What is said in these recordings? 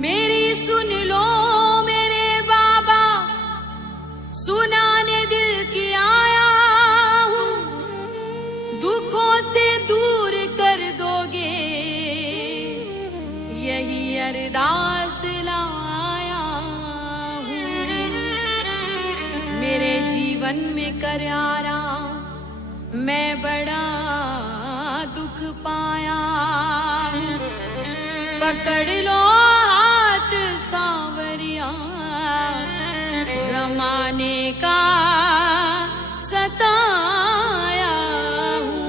मेरी सुन लो मेरे बाबा, सुनाने दिल की आया हूँ, दुखों से दूर कर दोगे यही अरदास लाया हूँ। मेरे जीवन में करारा मैं बड़ा दुख पाया, पकड़ लो हाथ सांवरिया, जमाने का सताया हूँ।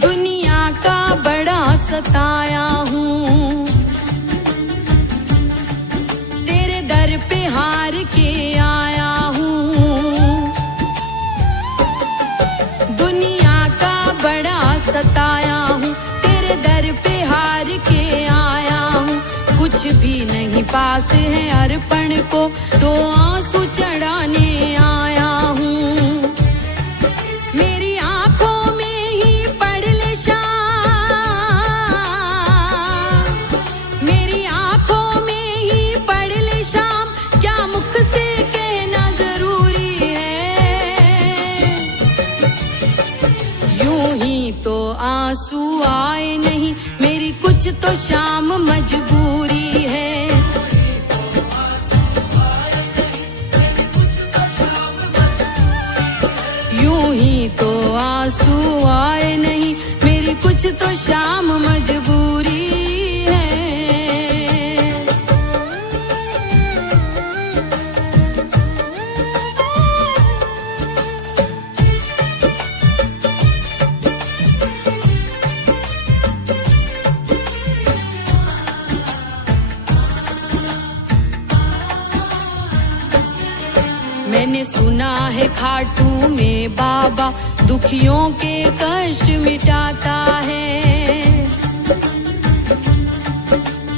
दुनिया का बड़ा सताया हूँ, तेरे दर पे हार के आया हूँ। दुनिया का बड़ा सताया हूँ, तेरे दर पे हार के आया हूँ। कुछ भी नहीं पास है अर्पण को, तो आंसू चढ़ाने आया हूँ। मेरी आंखों में ही पढ़ ले शाम, मेरी आंखों में ही पढ़ ले शाम, क्या मुख से कहना जरूरी है। यूं ही तो आंसू आए नहीं, मेरी कुछ तो शाम मजबूरी है। यूं ही तो आंसू आए नहीं, मेरी कुछ तो शाम मजबूरी है। मैंने सुना है खाटू में बाबा दुखियों के कष्ट मिटाता है।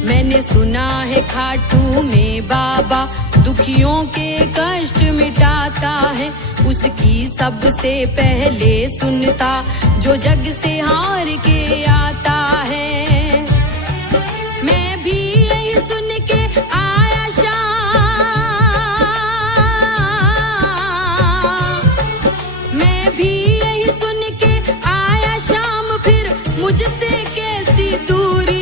मैंने सुना है खाटू में बाबा दुखियों के कष्ट मिटाता है। उसकी सबसे पहले सुनता जो जग से हार के आता है। मैं भी यही सुन के आया शाम, मैं भी यही सुन के आया शाम, फिर मुझसे कैसी दूरी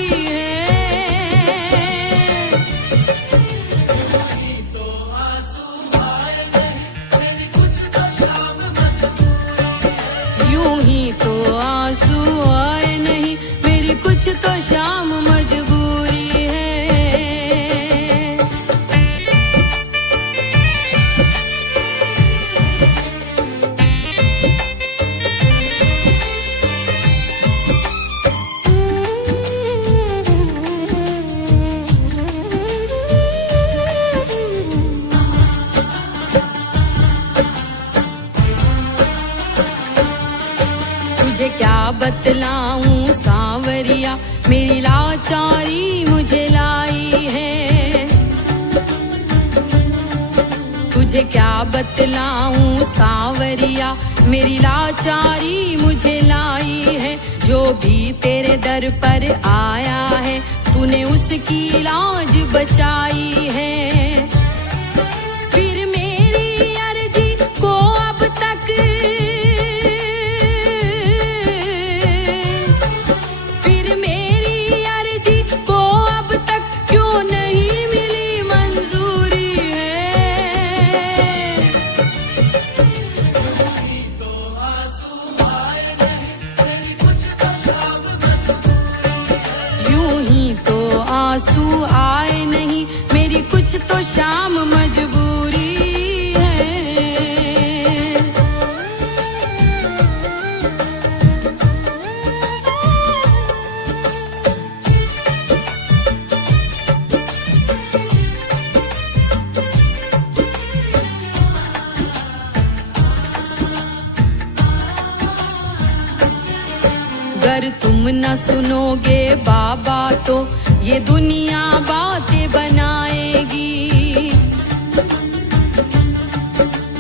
कुछ तो शाम मजबूरी है। तुझे क्या बतलाऊं सांवरिया, मेरी लाचारी मुझे लाई है। तुझे क्या बतलाऊं सांवरिया, मेरी लाचारी मुझे लाई है। जो भी तेरे दर पर आया है, तूने उसकी लाज बचाई है। फिर मेरी अर्जी को अब तक आंसू आए नहीं, मेरी कुछ तो शाम मजबूरी है। अगर तुम न सुनोगे बाबा तो ये दुनिया बातें बनाएगी।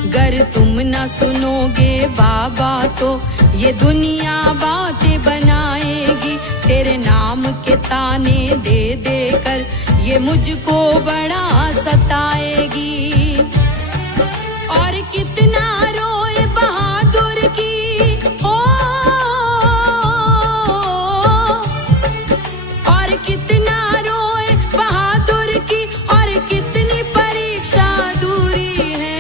अगर तुम न सुनोगे बाबा तो ये दुनिया बातें बनाएगी। तेरे नाम के ताने दे दे कर ये मुझको बड़ा सताएगी। और कितना रोए बहादुर की हो, और कितना रोए बहादुर की, और कितनी परीक्षा दूरी है।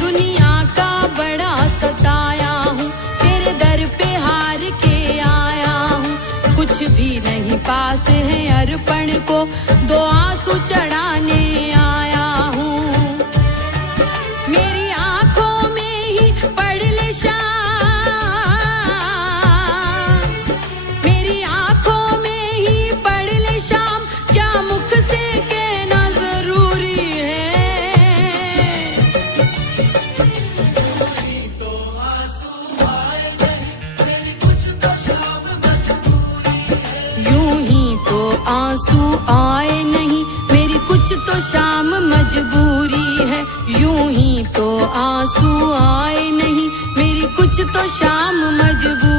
दुनिया का बड़ा सताया हूँ, तेरे दर पे हार के आया हूँ। कुछ भी नहीं पास है अर्पण को, दो आंसू चढ़ाने आया हूँ। मेरी आंखों में ही पढ़ ले शाम, मेरी आंखों में ही पढ़ ले शाम, क्या मुख से कहना जरूरी है। यूं ही तो आंसू आए नहीं, मेरी कुछ तो शाम मजबूरी है। यूं ही तो आंसू आए नहीं, मेरी कुछ तो शाम मजबूरी